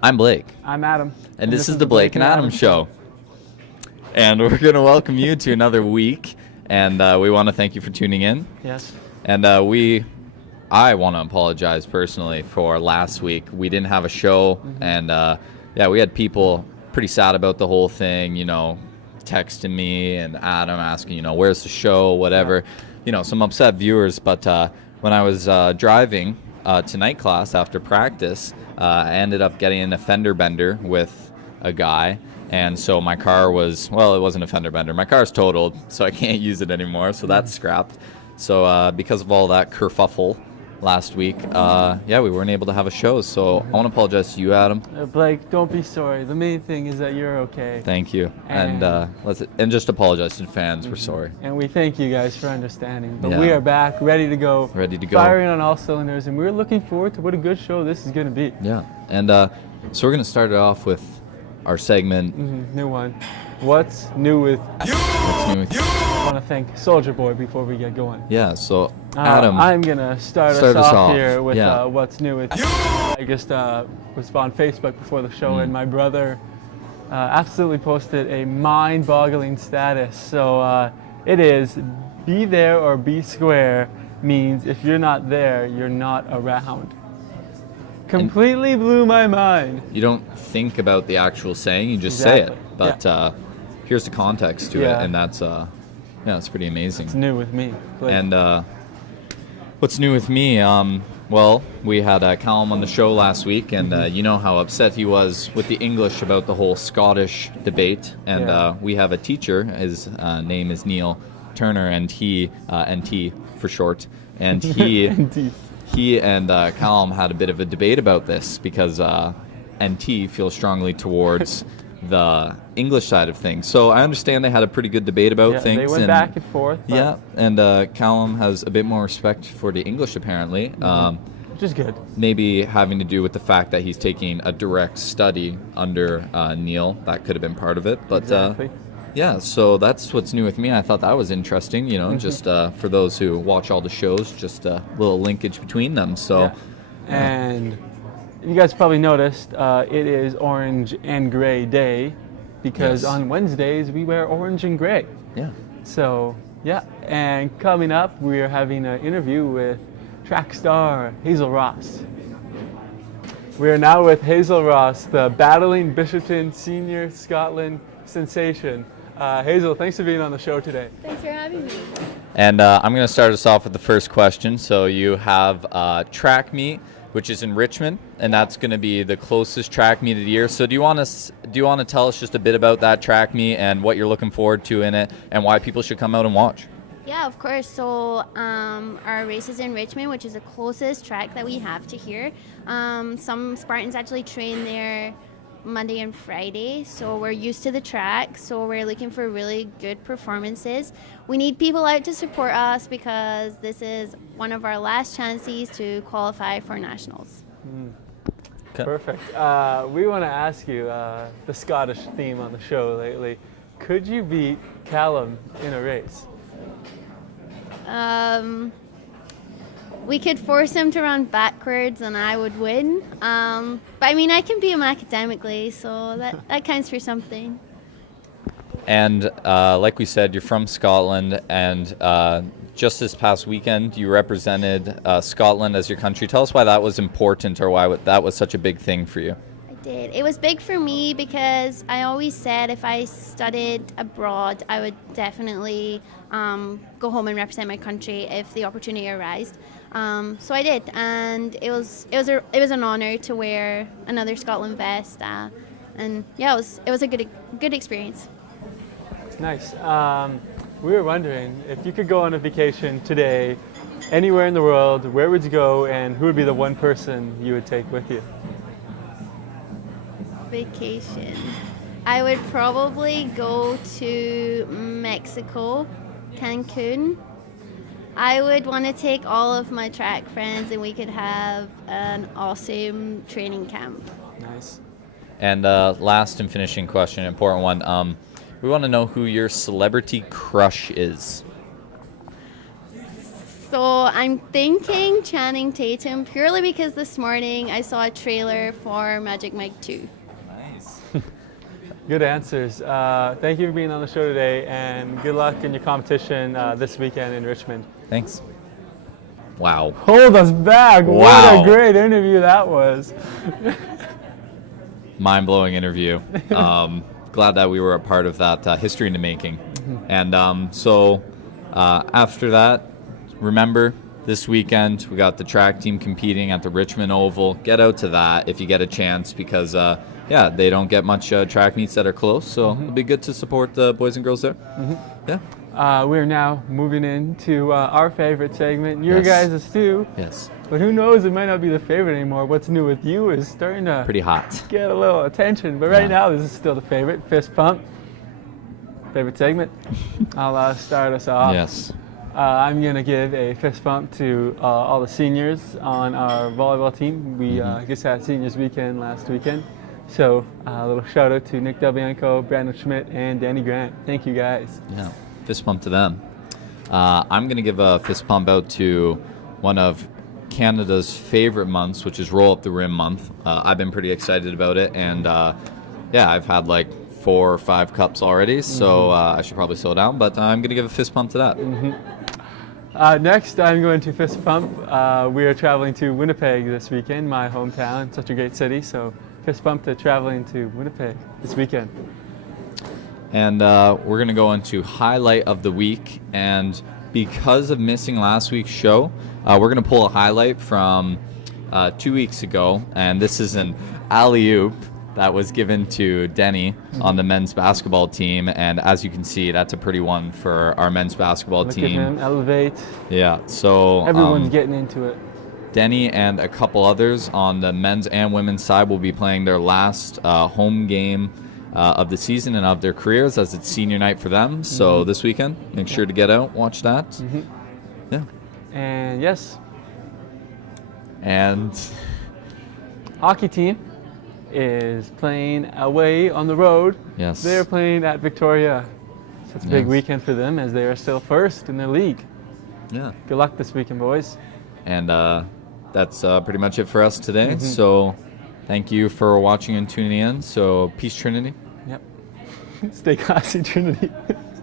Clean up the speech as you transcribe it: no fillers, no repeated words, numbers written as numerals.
I'm Blake. I'm Adam. And this is the Blake and Adam Show. And we're going to welcome you to another week. And we want to thank you for tuning in. Yes. And I want to apologize personally for last week. We didn't have a show. Mm-hmm. And we had people pretty sad about the whole thing, texting me and Adam asking, where's the show, whatever. Yeah. Some upset viewers. But when I was driving to night class after practice, I ended up getting in a fender bender with a guy. And so my car it wasn't a fender bender. My car's totaled, so I can't use it anymore. So that's scrapped. So because of all that kerfuffle last week, we weren't able to have a show. So I want to apologize to you, Adam. Blake, don't be sorry. The main thing is that you're okay. Thank you. And just apologize to the fans. We're sorry. And we thank you guys for understanding. But we are back, ready to go. Firing on all cylinders. And we're looking forward to what a good show this is going to be. Yeah. And so we're going to start it off with our segment. New one. What's new with you? I want to thank Soldier Boy before we get going. Yeah, so Adam. I'm going to start us off here with what's new with you. I just was on Facebook before the show, and my brother absolutely posted a mind-boggling status. So it is, be there or be square means if you're not there, you're not around. Completely blew my mind. You don't think about the actual saying, you just say it. But here's the context to it, and that's it's pretty amazing. It's new with me. And what's new with me? We had Callum on the show last week, and you know how upset he was with the English about the whole Scottish debate. And we have a teacher. His name is Neil Turner, and he NT for short. And he he and Callum had a bit of a debate about this because NT feels strongly towards the English side of things. So I understand they had a pretty good debate about things. They went back and forth. Yeah, and Callum has a bit more respect for the English apparently. Which is good. Maybe having to do with the fact that he's taking a direct study under Neil. That could have been part of it. But exactly. So that's what's new with me. I thought that was interesting, just for those who watch all the shows, just a little linkage between them. So, And you guys probably noticed it is Orange and Gray Day because on Wednesdays we wear orange and gray. Yeah. So, and coming up we are having an interview with track star Hazel Ross. We are now with Hazel Ross, the battling Bishopton Senior Scotland sensation. Hazel, thanks for being on the show today. Thanks for having me. And I'm going to start us off with the first question. So you have track meet, which is in Richmond, and that's going to be the closest track meet of the year. So do you want to tell us just a bit about that track meet and what you're looking forward to in it, and why people should come out and watch? Yeah, of course. So our race is in Richmond, which is the closest track that we have to here. Some Spartans actually train there Monday and Friday, so we're used to the track, so we're looking for really good performances. We need people out to support us because this is one of our last chances to qualify for nationals. Okay. Perfect. We want to ask you the Scottish theme on the show lately. Could you beat Callum in a race? We could force him to run backwards and I would win. But I mean, I can beat him academically, so that counts for something. And like we said, you're from Scotland, and just this past weekend you represented Scotland as your country. Tell us why that was important, or why that was such a big thing for you. I did. It was big for me because I always said if I studied abroad, I would definitely go home and represent my country if the opportunity arose. So I did, and it was an honor to wear another Scotland vest, and it was a good experience. Nice. We were wondering if you could go on a vacation today, anywhere in the world, where would you go, and who would be the one person you would take with you? Vacation. I would probably go to Mexico, Cancun. I would want to take all of my track friends and we could have an awesome training camp. Nice. And last and finishing question, important one. We want to know who your celebrity crush is. So So I'm thinking Channing Tatum purely because this morning I saw a trailer for Magic Mike 2. Nice. Good answers. Thank you for being on the show today, and good luck in your competition this weekend in Richmond. Thanks. Wow. Hold us back. Wow. What a great interview that was. Mind-blowing interview. Glad that we were a part of that history in the making. And so after that, remember, this weekend we got the track team competing at the Richmond Oval. Get out to that if you get a chance, because they don't get much track meets that are close, so it'll be good to support the boys and girls there. Yeah. We're now moving into our favorite segment, your Yes. guys' too. Yes. But who knows, it might not be the favorite anymore. What's new with you is starting to Pretty hot. get a little attention. But right Yeah. now, this is still the favorite, fist pump. Favorite segment. I'll start us off. Yes. I'm going to give a fist bump to all the seniors on our volleyball team. We just had seniors weekend last weekend. So a little shout out to Nick Delbianco, Brandon Schmidt, and Danny Grant. Thank you guys. Yeah. Fist pump to them. I'm going to give a fist pump out to one of Canada's favorite months, which is Roll Up the Rim month. I've been pretty excited about it, and I've had like 4 or 5 cups already, so I should probably slow down, but I'm going to give a fist pump to that. Next, I'm going to fist pump. We are traveling to Winnipeg this weekend, my hometown, such a great city, so fist pump to traveling to Winnipeg this weekend. And we're going to go into highlight of the week, and because of missing last week's show, we're going to pull a highlight from 2 weeks ago, and this is an alley-oop that was given to Denny on the men's basketball team, and as you can see, that's a pretty one for our men's basketball Look team. at him, elevate. Yeah, so Everyone's getting into it. Denny and a couple others on the men's and women's side will be playing their last home game of the season and of their careers, as it's senior night for them. So this weekend, make sure to get out, watch that. Yeah. And yes, And hockey team is playing away on the road. yes. They're playing at Victoria. So it's a big Yes. weekend for them, as they are still first in their league. Yeah. Good luck this weekend, boys. And that's pretty much it for us today. So thank you for watching and tuning in. So peace, Trinity. Yep. Stay classy, Trinity.